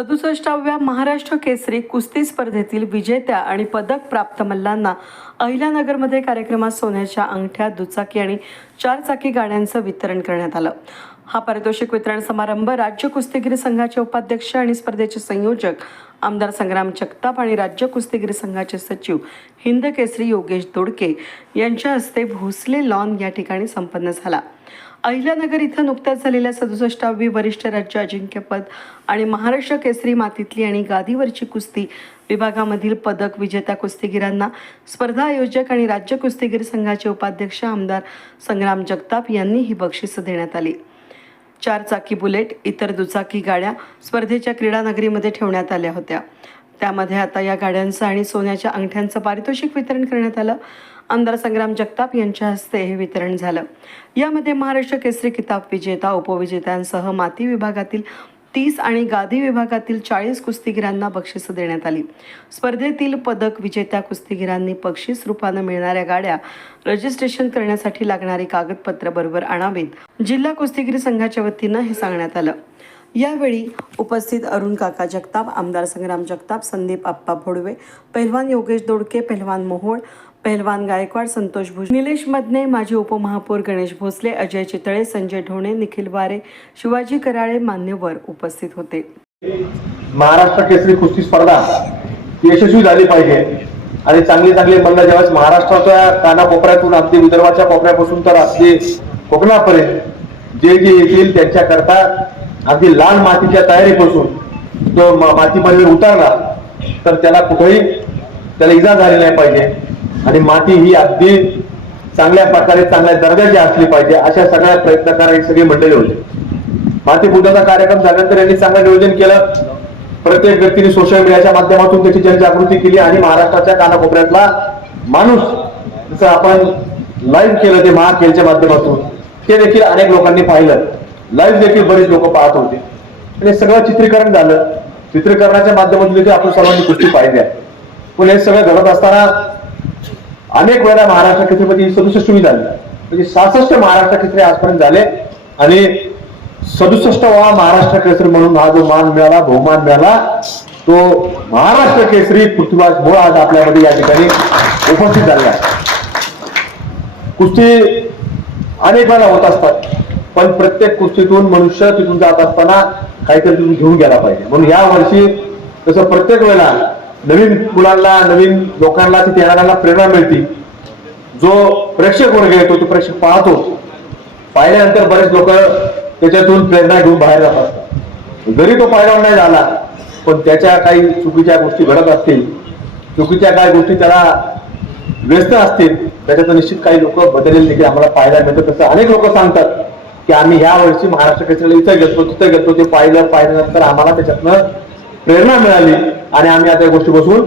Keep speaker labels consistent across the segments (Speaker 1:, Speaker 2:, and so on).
Speaker 1: सदुसष्टाव्या महाराष्ट्र केसरी कुस्ती स्पर्धेतील विजेत्या आणि पदक प्राप्त मल्लांना अहिल्यानगरमध्ये कार्यक्रमात सोन्याच्या अंगठ्या दुचाकी आणि चारचाकी गाड्यांचं वितरण करण्यात आलं. हा पारितोषिक वितरण समारंभ राज्य कुस्तीगीर संघाचे उपाध्यक्ष आणि स्पर्धेचे संयोजक आमदार संग्राम जगताप आणि राज्य कुस्तीगीर संघाचे सचिव हिंद केसरी योगेश दोडके यांच्या हस्ते भोसले लॉन या ठिकाणी संपन्न झाला. अहिल्यानगर इथं नुकत्याच झालेल्या सदुसष्टावी वरिष्ठ राज्य अजिंक्यपद आणि महाराष्ट्र केसरी मातीतली आणि गादीवरची कुस्ती विभागामधील पदक विजेत्या कुस्तीगिरांना स्पर्धा आयोजक आणि राज्य कुस्तीगीर संघाचे उपाध्यक्ष आमदार संग्राम जगताप यांनी ही बक्षिसं देण्यात आली. चारचाकी बुलेट इतर दुचाकी गाड्या स्पर्धेच्या क्रीडा नगरीमध्ये ठेवण्यात आल्या होत्या. त्यामध्ये आता या गाड्यांचं आणि सोन्याच्या अंगठ्यांचं पारितोषिक वितरण करण्यात आलं. आमदार संग्राम जगताप यांच्या हस्ते हे वितरण झालं. यामध्ये महाराष्ट्र केसरी किताब विजेता उपविजेत्यांसह माती विभागातील तीस आणि गादी विभागातील चाळीस कुस्तीगिरांना बक्षिसं देण्यात आली. स्पर्धेतील पदक विजेत्या कुस्तीगिरांनी बक्षीस रूपानं मिळणाऱ्या गाड्या रजिस्ट्रेशन करण्यासाठी लागणारी कागदपत्र बरोबर आणावीत जिल्हा कुस्तीगीर संघाच्या वतीनं हे सांगण्यात आलं. यावेळी उपस्थित अरुण काका जगताप आमदार संग्राम जगताप संदीप आप्पा भोडवे पहिलवान योगेश दोडके पहिलवान मोहोळ पहिलवान गायकवाड संतोष भुज निलेश मदने माजी उपमहापौर गणेश भोसले अजय चितळे संजय ढोणे निखिल वारे शिवाजी कराळे मान्यवर उपस्थित होते.
Speaker 2: महाराष्ट्र केसरी कुस्ती स्पर्धा यशस्वी झाली पाहिजे आणि चांगले चांगले मल्ल ज्यावेळेस महाराष्ट्राच्या कानाकोपऱ्यातून अगदी विदर्भाच्या कोपऱ्यापासून तर अगदी कोकणापर्यंत जे जे येतील त्यांच्याकरता अगदी लाल मातीच्या तयारीपासून तो मातीमध्ये उतरला तर त्याला कुठेही त्याला इजा झाली नाही पाहिजे. आणि माती ही अगदी चांगल्या प्रकारे चांगल्या दर्जाची असली पाहिजे अशा सगळ्या प्रयत्न करायची सगळी मंडळी होते माती पूजनाचा कार्यक्रम झाल्यानंतर यांनी चांगलं नियोजन केलं. प्रत्येक व्यक्तीने सोशल मीडियाच्या माध्यमातून त्याची जनजागृती केली आणि महाराष्ट्राच्या कानाकोपऱ्यातला माणूस जसं आपण लाईव्ह केलं ते महाखेलच्या माध्यमातून ते देखील अनेक लोकांनी पाहिलं. लाईव्ह देखील बरेच लोक पाहत होते. आणि हे सगळं चित्रीकरण झालं. चित्रीकरणाच्या माध्यमातून देखील आपण सर्वांनी गोष्टी पाहिल्या पण हे सगळं घडत असताना अनेक वेळा महाराष्ट्र केसरीमध्ये सदुसष्टवी झाली. म्हणजे सहासष्ट महाराष्ट्र केसरी आजपर्यंत झाले आणि सदुसष्टवा महाराष्ट्र केसरी म्हणून हा जो मान मिळाला बहुमान मिळाला तो महाराष्ट्र केसरी पृथ्वीराज मोळ आज आपल्यामध्ये या ठिकाणी उपस्थित झालेला आहे कुस्ती अनेक वेळा होत असतात पण प्रत्येक कुस्तीतून मनुष्य तिथून जात असताना काहीतरी तिथून घेऊन गेला पाहिजे. म्हणून या वर्षी तसं प्रत्येक वेळेला नवीन मुलांना नवीन लोकांना तिथे येणाऱ्यांना प्रेरणा मिळते. जो प्रेक्षक वर्ग येतो तो प्रेक्षक पाहतो. पाहिल्यानंतर बरेच लोक त्याच्यातून प्रेरणा घेऊन बाहेर जातात. जरी तो पायरावर नाही झाला पण त्याच्या काही चुकीच्या गोष्टी घडत असतील चुकीच्या काही गोष्टी त्याला व्यस्त असतील त्याच्यात निश्चित काही लोक बदललेले देखील आम्हाला पाहायला मिळतं. तसं अनेक लोक सांगतात की आम्ही ह्या वर्षी महाराष्ट्र केसरीला इथं घेतो तिथं घेतो ते पाहिलं पाहिल्यानंतर आम्हाला त्याच्यातनं प्रेरणा मिळाली आणि आम्ही आता या गोष्टी बसून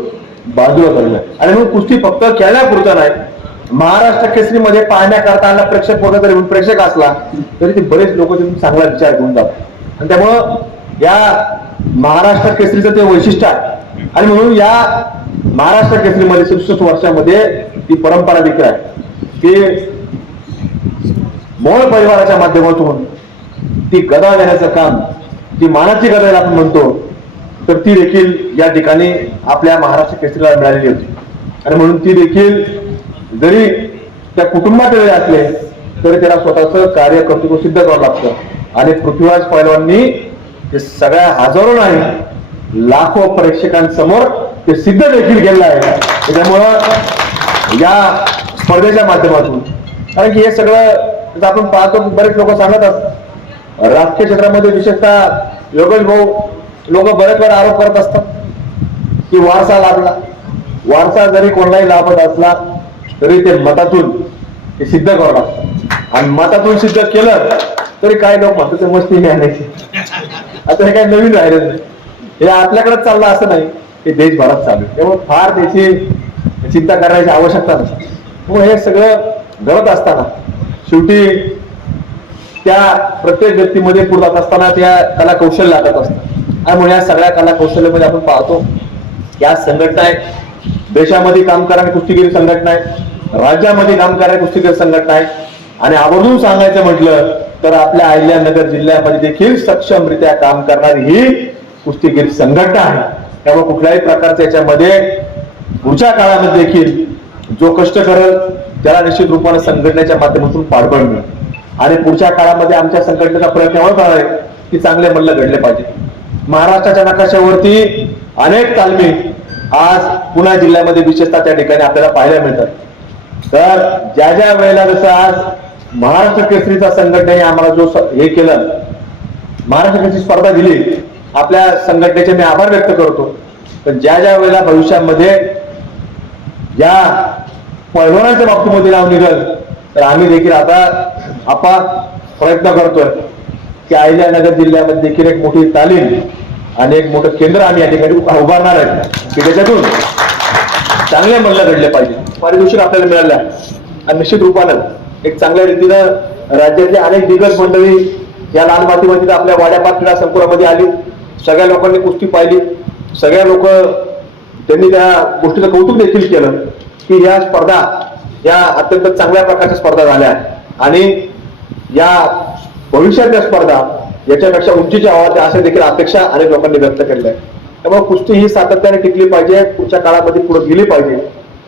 Speaker 2: बाजूला करलोय आणि मग कुस्ती फक्त खेळण्यापुरता नाही महाराष्ट्र केसरीमध्ये पाहण्याकरता आला प्रेक्षक वर्ग तरी प्रेक्षक असला तरी ते बरेच लोक तिथून चांगला विचार घेऊन जातात. आणि त्यामुळं या महाराष्ट्र केसरीचं ते वैशिष्ट्य आहे. आणि म्हणून या महाराष्ट्र केसरीमध्ये सदुसष्ट वर्षामध्ये ती परंपरा देखील आहे. की मोळ परिवाराच्या माध्यमातून ती गदा देण्याचं काम ती मानाची गदा आपण म्हणतो तर ती देखील या ठिकाणी आपल्या महाराष्ट्र केसरीला मिळालेली होती. आणि म्हणून ती देखील जरी त्या कुटुंबात जरी असले तरी त्याला स्वतःचं कार्य कर्तृत्व सिद्ध करावं लागतं. आणि पृथ्वीराज पैलवांनी ते सगळ्या हजारो नाही लाखो प्रेक्षकांसमोर ते सिद्ध देखील केलं आहे. त्याच्यामुळं या स्पर्धेच्या माध्यमातून कारण की हे सगळं आपण पाहतो की बरेच लोक सांगत असतात राजकीय क्षेत्रामध्ये विशेषतः योगेश भाऊ लोक बरेच वेळा आरोप करत असतात की वारसा लाभला. वारसा जरी कोणालाही लाभत असला तरी ते मतातून ते सिद्ध करावं लागतं. आणि मतातून सिद्ध केलं तरी काय लोक म्हणतात ते मस्ती नाही आणायची. आता हे काही नवीन राहिले नाही. हे आपल्याकडेच चाललं असं नाही हे देशभरात चालू तेव्हा त्यामुळे फार त्याची चिंता करण्याची आवश्यकता नसते मग हे सगळं घडत असताना शेवटी त्या प्रत्येक व्यक्तीमध्ये पुढे जात असताना त्या कला कौशल्य लागत असतात आणि म्हणून या सगळ्या कला कौशल्यामध्ये आपण पाहतो या संघटना आहेत देशामध्ये काम करणारी कुस्तीगिरी संघटना आहे. राज्यामध्ये काम करणारी कुस्तीगिरी संघटना आहे. आणि आवर्जून सांगायचं म्हटलं तर आपल्या अहिल्यानगर जिल्ह्यामध्ये देखील सक्षमरित्या काम करणारी ही कुस्तीगीर संघटना आहे. त्यामुळे कुठल्याही प्रकारच्या याच्यामध्ये पुढच्या काळामध्ये देखील जो कष्ट करेल त्याला निश्चित रूपाने संघटनेच्या माध्यमातून पाठबळ मिळेल. आणि पुढच्या काळामध्ये आमच्या संघटनेचा प्रयत्न एवढा आहे की चांगले मल्ल घडले पाहिजे महाराष्ट्राच्या नकाशावरती अनेक तालमी आज पुणे जिल्ह्यामध्ये विशेषतः त्या ठिकाणी आपल्याला पाहायला मिळतात. तर ज्या ज्या वेळेला जसं आज महाराष्ट्र केसरीचा संघटनेने आम्हाला जो हे केलं महाराष्ट्र केसरी स्पर्धा दिली आपल्या संघटनेचे मी आभार व्यक्त करतो. पण ज्या ज्या वेळेला भविष्यामध्ये या पैलवानाच्या बाबतीमध्ये नाव निघल तर आम्ही देखील आता आपा प्रयत्न करतोय. की अहिल्यानगर जिल्ह्यामध्ये देखील एक मोठी तालीम आणि एक मोठं केंद्र आम्ही या ठिकाणी उभारणार आहे. की त्याच्यातून चांगल्या मल्ल घडले पाहिजे. पारितोषिक आपल्याला मिळालं आणि निश्चित रूपानं एक चांगल्या रीतीनं राज्यातले अनेक दिग्गज मंडळी या लाल मातीमध्ये आपल्या वाड्यापात क्रीडा संकुलामध्ये आली. सगळ्या लोकांनी कुस्ती पाहिली. सगळ्या लोक त्यांनी त्या गोष्टीचं कौतुक देखील केलं की या स्पर्धा या अत्यंत चांगल्या प्रकारच्या स्पर्धा झाल्या. आणि या भविष्यातल्या स्पर्धा याच्यापेक्षा उंचीच्या व्हाव्या असे देखील अपेक्षा अनेक लोकांनी व्यक्त केल्या आहेत. त्यामुळे कुस्ती ही सातत्याने टिकली पाहिजे पुढच्या काळामध्ये पुढे गेली पाहिजे.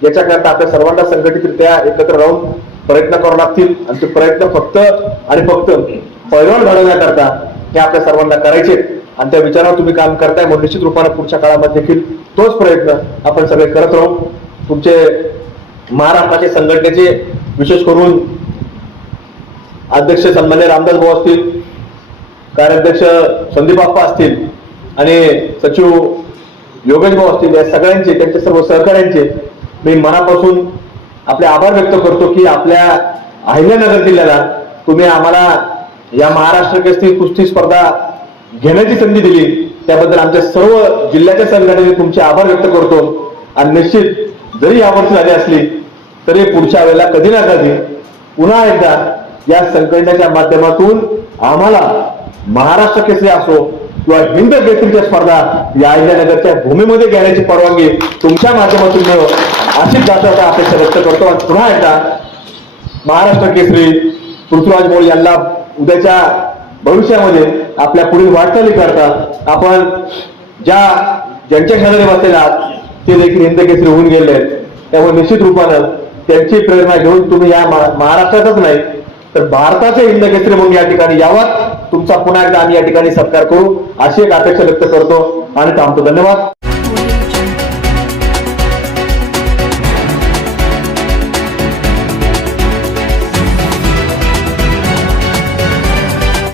Speaker 2: याच्याकरता आपल्या सर्वांना संघटितरित्या एकत्र राहून प्रयत्न करावे लागतील. आणि ते प्रयत्न फक्त आणि फक्त पैलवान घडवण्याकरता हे आपल्या सर्वांना करायचे आणि त्या विचारावर तुम्ही काम करताय मग निश्चित रूपाने पुढच्या काळामध्ये देखील तोच प्रयत्न आपण सगळे करत राहू. तुमचे महाराष्ट्राचे संघटनेचे विशेष करून अध्यक्ष सन्मान्य रामदास भाऊ असतील कार्याध्यक्ष संदीप बाप्पा असतील आणि सचिव योगेश भाऊ असतील या सगळ्यांचे त्यांच्या सर्व सहकाऱ्यांचे मी मनापासून आपले आभार व्यक्त करतो की आपल्या अहिल्यानगर जिल्ह्याला तुम्ही आम्हाला या महाराष्ट्र केसरी कुस्ती स्पर्धा घेण्याची संधी दिली. त्याबद्दल आमच्या सर्व जिल्ह्याच्या संघटनेने तुमचे आभार व्यक्त करतो. आणि निश्चित जरी यावर्षी झाली असली तरी पुढच्या वेळेला कधी ना कधी पुन्हा एकदा या संघटनेच्या माध्यमातून आम्हाला महाराष्ट्र केसरी असो किंवा हिंद केसरीच्या स्पर्धा या अहिल्यानगरच्या भूमीमध्ये घेण्याची परवानगी तुमच्या माध्यमातून मिळव अशीच जाता अपेक्षा व्यक्त करतो. आणि पुन्हा एकदा महाराष्ट्र केसरी पृथ्वीराज मोळ यांना उद्याच्या भविष्यामध्ये आपल्या पुढील वाटचाली करता आपण ज्या ज्यांच्या शेजारी बसलेले आहात ते देखील हिंद केसरी होऊन गेले आहेत. त्यामुळे निश्चित रूपानं त्यांची प्रेरणा घेऊन तुम्ही या महाराष्ट्रातच नाही तर भारताचे हिंदकेसरी म्हणून या ठिकाणी यावात. तुमचा पुन्हा एकदा आम्ही या ठिकाणी सत्कार करू. अशी एक अपेक्षा व्यक्त करतो. आणि थांबतो. धन्यवाद.